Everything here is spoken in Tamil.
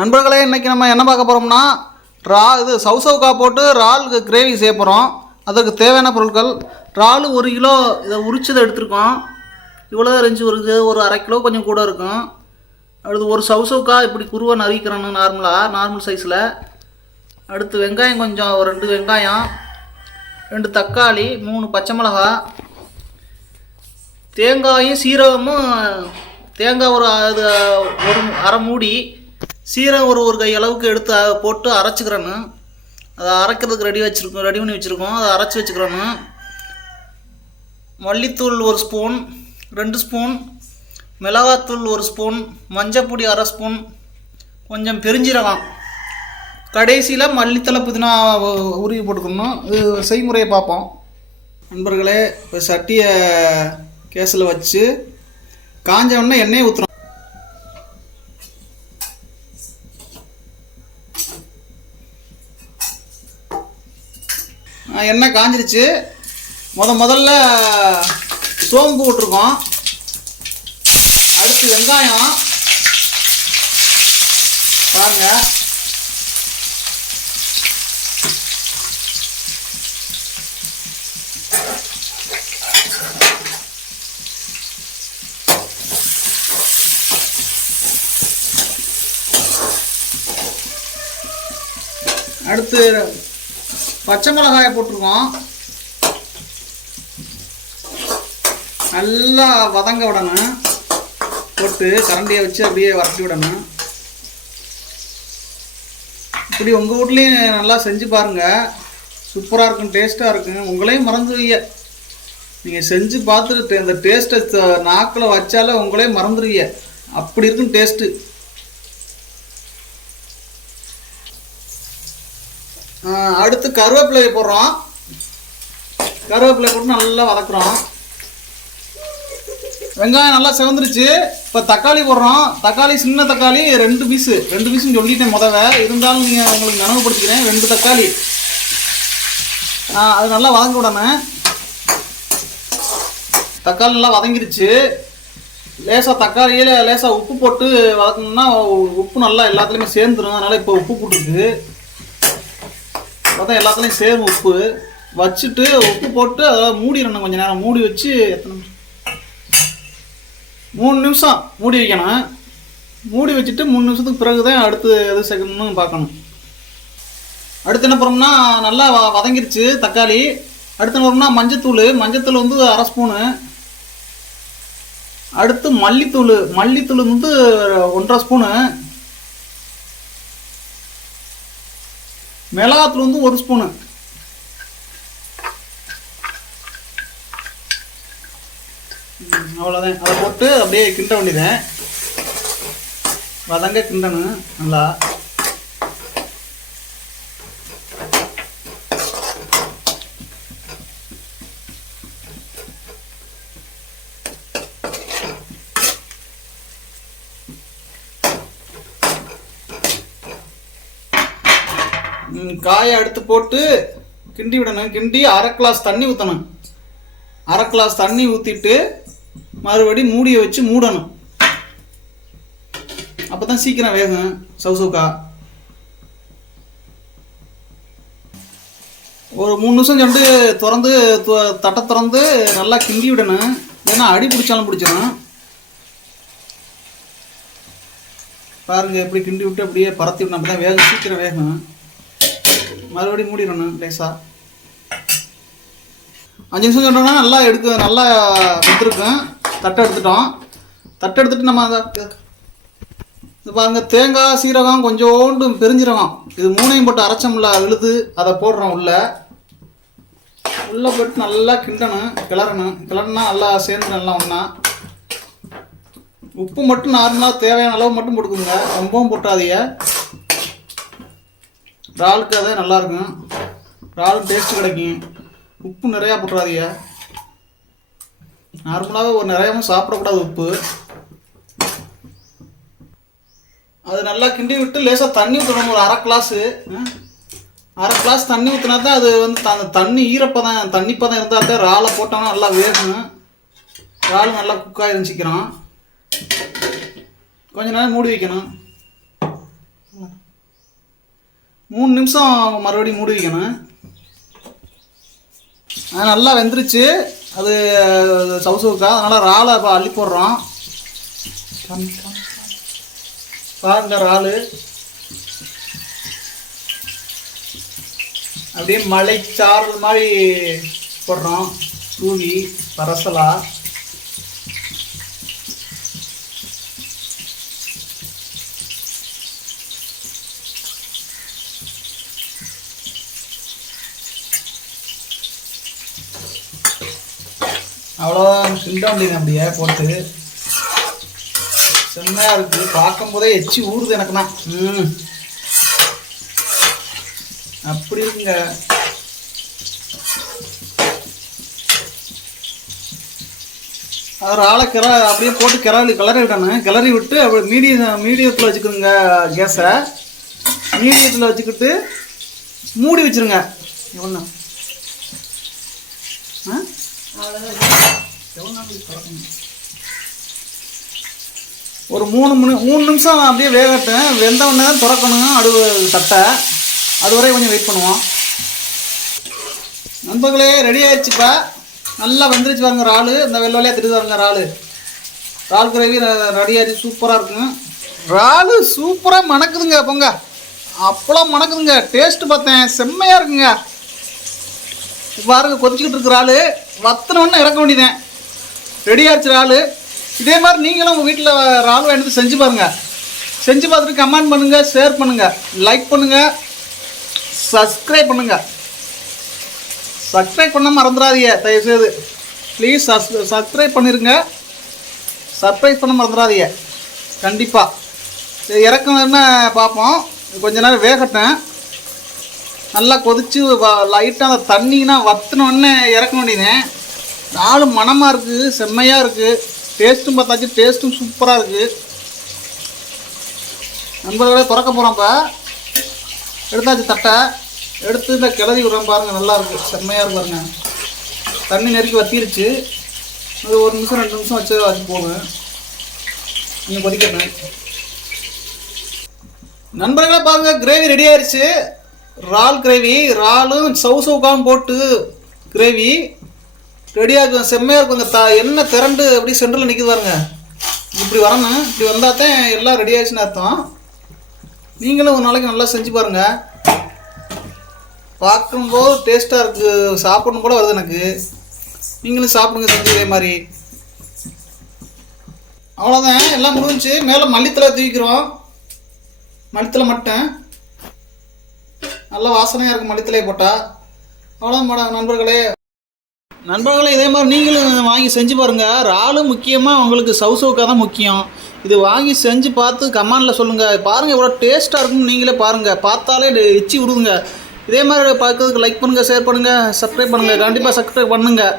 நண்பர்களே, இன்றைக்கி நம்ம என்ன பார்க்க போகிறோம்னா இது சவுசவுக்கா போட்டு இறால் கிரேவி செய்ய போகிறோம். அதற்கு தேவையான பொருட்கள்: இறால் 1 கிலோ, இதை உரிச்சதை எடுத்துருக்கோம். இவ்வளோ இருந்துச்சு, ஒரு அரை கிலோ கொஞ்சம் கூட இருக்கும். அடுத்து ஒரு சவுசவுக்கா இப்படி குருவாக நறுக்கிறோன்னு நார்மல் சைஸில். அடுத்து வெங்காயம் கொஞ்சம், ஒரு 2 வெங்காயம், 2 தக்காளி, 3 பச்சை மிளகா, தேங்காயும் சீரகமும், தேங்காய் ஒரு அரை மூடி, சீரகம் ஒரு கை அளவுக்கு எடுத்து போட்டு அரைச்சிக்கிறேன்னு. அதை அரைக்கிறதுக்கு ரெடி பண்ணி வச்சுருக்கோம். அதை அரைச்சி வச்சுக்கிறோன்னு. மல்லித்தூள் 1 ஸ்பூன், 2 ஸ்பூன், மிளகாத்தூள் 1 ஸ்பூன், மஞ்சப்பொடி அரை ஸ்பூன், கொஞ்சம் பெருஞ்சீரகம், கடைசியில் மல்லித்தலை புதினா உருவி போட்டுக்கணும். இது செய்முறையை பார்ப்போம். நண்பர்களே, இப்போ சட்டியை கேஸில் வச்சு காஞ்ச உடனே எண்ணெயை ஊற்றுறோம். எண்ணெய் காஞ்சிருச்சு. முதல்ல சோம்பு போட்டிருக்கோம். அடுத்து வெங்காயம் பாருங்க. அடுத்து பச்சை மிளகாயை போட்டிருக்கோம். நல்லா வதங்க விடணும். போட்டு கரண்டியை வச்சு அப்படியே வதக்கி விடணும். இப்படி உங்கள் வீட்லேயும் நல்லா செஞ்சு பாருங்கள். சூப்பராக இருக்கும், டேஸ்ட்டாக இருக்கும். உங்களையும் மறந்துடுவீங்க. நீங்கள் செஞ்சு பார்த்துட்டு இந்த டேஸ்ட்டை நாக்கில் வச்சாலே உங்களையும் மறந்துடுவீங்க. அப்படி இருக்கும் டேஸ்ட்டு. அடுத்து கருவேப்பிலையை போடுறோம். கருவேப்பிலை போட்டு நல்லா வதக்குறோம். வெங்காயம் நல்லா செவந்துருச்சு. இப்போ தக்காளி போடுறோம். தக்காளி சின்ன தக்காளி 2 பீஸுன்னு சொல்லிட்டேன் இருந்தாலும் நீங்கள் உங்களுக்கு நினைவுபடுத்திக்கிறேன். 2 தக்காளி. அது நல்லா வதங்க விடணும். தக்காளி நல்லா வதங்கிருச்சு. தக்காளியில் லேசாக உப்பு போட்டு வதக்கணும்னா உப்பு நல்லா எல்லாத்துலேயுமே சேர்ந்துடும். அதனால் இப்போ உப்பு போட்டுருக்கு. பார்த்தா எல்லாத்துலேயும் சேரும் உப்பு. வச்சுட்டு உப்பு போட்டு அதை மூடிடணும். கொஞ்சம் நேரம் மூடி வச்சு 3 நிமிஷம் மூடி வைக்கணும். மூடி வச்சுட்டு 3 நிமிஷத்துக்கு பிறகு தான் அடுத்து எது சேர்க்கணும்னு பார்க்கணும். அடுத்து என்ன பண்ணுறோம்னா, நல்லா வதங்கிருச்சு தக்காளி. அடுத்து என்ன பண்ணோம்னா, மஞ்சத்தூள் வந்து அரை ஸ்பூனு. அடுத்து மல்லித்தூள் வந்து 1.5 ஸ்பூனு. மிளகாத்தூள் வந்து 1 ஸ்பூனு. அவ்வளோதான். அதை போட்டு அப்படியே கிண்ட வேண்டியதேன். வதங்க கிண்டணும் நல்லா. காயை எடுத்து போட்டு கிண்டி விடணும். கிண்டி 1/2 கிளாஸ் தண்ணி ஊற்றணும். 1/2 கிளாஸ் தண்ணி ஊற்றிட்டு மறுபடியும் மூடியை வச்சு மூடணும். அப்போ தான் சீக்கிரம் வேகும் சவுசவுக்கா. ஒரு 3 நிமிஷம் சென்று தட்டை திறந்து நல்லா கிண்டி விடணும். ஏன்னா அடி பிடிச்சாலும் பிடிச்சிடும். பாருங்கள், எப்படி கிண்டி விட்டு அப்படியே பரத்தி விடணும். அப்போ தான் சீக்கிரம் வேகும். மறுபடியும் மூடிடணும் லேசாக. 5 நிமிஷம் சொன்னோம்னா நல்லா வெந்திருக்கும். தட்டை எடுத்துட்டு நம்ம இது பாருங்க, தேங்காய், சீரகம், கொஞ்சோண்டு பெருஞ்சீரகம், இது 3ஐயும் போட்டு அரைச்சோம்ல விழுது, அதை போடுறோம் உள்ளே போட்டு நல்லா கிளறணும். நல்லா சேர்ந்து நல்லா ஒன்றா. உப்பு மட்டும் நார்மலாக தேவையான அளவு மட்டும் போட்டுக்குங்க. ரொம்பவும் போட்டாதீங்க. இறாலுக்கு அதே நல்லாயிருக்கும். இறாலுக்கு டேஸ்ட்டு கிடைக்கும். உப்பு நிறையா போட்டுறாதீங்க. நார்மலாகவே நிறையாவும் சாப்பிடக்கூடாது உப்பு. அது நல்லா கிண்டி விட்டு லேசாக தண்ணி ஊற்றணும். ஒரு 1/2 கிளாஸ் தண்ணி ஊற்றினா தான் அது வந்து அந்த தண்ணி தண்ணிப்பதம் இருந்தால் தான் இறாலை போட்டோம்னா நல்லா வேகணும். இறால் நல்லா குக்காக இருந்துச்சிக்கிறோம். கொஞ்ச நேரம் மூடி வைக்கணும். 3 நிமிஷம் மறுபடியும் மூடி வைக்கணும். நல்லா வெந்துருச்சு அது சவுசவுக்கா. அதனால் இறாலை இப்போ அள்ளி போடுறோம். பாருங்க இறால் அப்படியே மலைச்சாரல் மாதிரி போடுறோம். தூவி பரசலா அவ்வளோதான். கிண்ட வேண்டியது அப்படியே போட்டு செம்மையாக இருக்குது. பார்க்கும் போதே எச்சி ஊறுது எனக்குண்ணா. அப்படி இருக்குங்க. அது ஆளை அப்படியே போட்டு கிளறி விடணும். கிளறி விட்டு அப்படி மீடியத்தில் வச்சுக்கோங்க. கேஸை மீடியத்தில் வச்சுக்கிட்டு மூடி வச்சுருங்க. எவ்வளோ ஒரு 3 நிமிஷம் அப்படியே வேகட்டும். வெந்த உடனே தான் திறக்கணும் அடுப்பு தட்டை. அது வரை கொஞ்சம் வெயிட் பண்ணுவோம். நண்பர்களே ரெடி ஆயிடுச்சுப்பா. நல்லா வந்துருச்சு பாருங்க இறால். இந்த வெள்ளையாக தெரியுது பாருங்க இறால் கிரேவி ரெடி ஆயிடுச்சு. சூப்பராக இருக்குங்க. இறால் சூப்பராக மணக்குதுங்க. பொங்க அப்பளம் மணக்குதுங்க. டேஸ்ட்டு பார்த்தேன் செம்மையாக இருக்குங்க. பாருங்க கொதிச்சுக்கிட்டு இருக்கிற இறால் வத்தினோன்னு இறக்க வேண்டியதேன். ரெடி ஆச்சு இறால். இதே மாதிரி நீங்களும் உங்கள் வீட்டில் இறால் வாங்கிட்டு செஞ்சு பாருங்கள். செஞ்சு பார்த்துட்டு கமெண்ட் பண்ணுங்கள், ஷேர் பண்ணுங்கள், லைக் பண்ணுங்கள், சப்ஸ்கிரைப் பண்ணுங்கள். சப்ஸ்கிரைப் பண்ண மறந்துடாதீங்க தயவுசெய்து. ப்ளீஸ் சப்ஸ்கிரைப் பண்ணிடுங்க. சர்ப்ரைஸ் பண்ண மறந்துடாதீங்க கண்டிப்பாக. இறக்கணும்னு பார்ப்போம். கொஞ்ச நேரம் வேகட்டும். நல்லா கொதிச்சு லைட்டாக அந்த தண்ணினா வத்தினோடனே இறக்க வேண்டியதேன். இறால் மணமாக இருக்குது, செம்மையாக இருக்குது. டேஸ்ட்டும் பார்த்தாச்சு. டேஸ்ட்டும் சூப்பராக இருக்குது. நண்பர்களே திறக்க போகிறோம்ப்பா. எடுத்தாச்சு தட்டை. எடுத்து இந்த கிளறி விடுறோம் பாருங்கள். நல்லாயிருக்கு, செம்மையாக இருக்கு பாருங்க. தண்ணி நெருக்கி வத்திருச்சு. ஒரு 1 நிமிஷம் 2 நிமிஷம் வச்சு போகும். நீங்கள் கொதிக்கணும். நண்பர்களே பாருங்கள் கிரேவி ரெடி ஆயிடுச்சு. இறால் கிரேவி. இறாலும் சவுக்காவும் போட்டு கிரேவி ரெடியாக இருக்கும். செம்மையாக இருக்கும். இந்த எண்ணெய் திரண்டு அப்படி சென்டரில் நிற்கிது பாருங்க. இப்படி வரணும். இப்படி வந்தால் தான் எல்லாம் ரெடி ஆயிடுச்சுன்னு அர்த்தம். நீங்களும் ஒரு நாளைக்கு நல்லா செஞ்சு பாருங்கள். பார்க்கும்போது டேஸ்ட்டாக இருக்குது. சாப்பிடணும் கூட வருது எனக்கு. நீங்களும் சாப்பிடுங்க செஞ்சு இதே மாதிரி. அவ்வளோதான், எல்லாம் முடிஞ்சிச்சு. மேலே மல்லித்தலை தூக்கிக்கிறோம். மல்லித்தலை மட்டும் நல்லா வாசனையாக இருக்கும் மல்லித்தலையை போட்டால். அவ்வளோதான் நண்பர்களே இதே மாதிரி நீங்களும் வாங்கி செஞ்சு பாருங்கள். இறாலும் முக்கியமாக உங்களுக்கு சவுக்கா தான் முக்கியம். இது வாங்கி செஞ்சு பார்த்து கமெண்டில் சொல்லுங்கள். பாருங்கள் எவ்வளோ டேஸ்ட்டாக இருக்குன்னு நீங்களே பாருங்கள். பார்த்தாலே எச்சி விடுங்க. இதே மாதிரி பார்க்கறதுக்கு லைக் பண்ணுங்கள், ஷேர் பண்ணுங்கள், சப்ஸ்கிரைப் பண்ணுங்கள். கண்டிப்பாக சப்ஸ்கிரைப் பண்ணுங்கள்.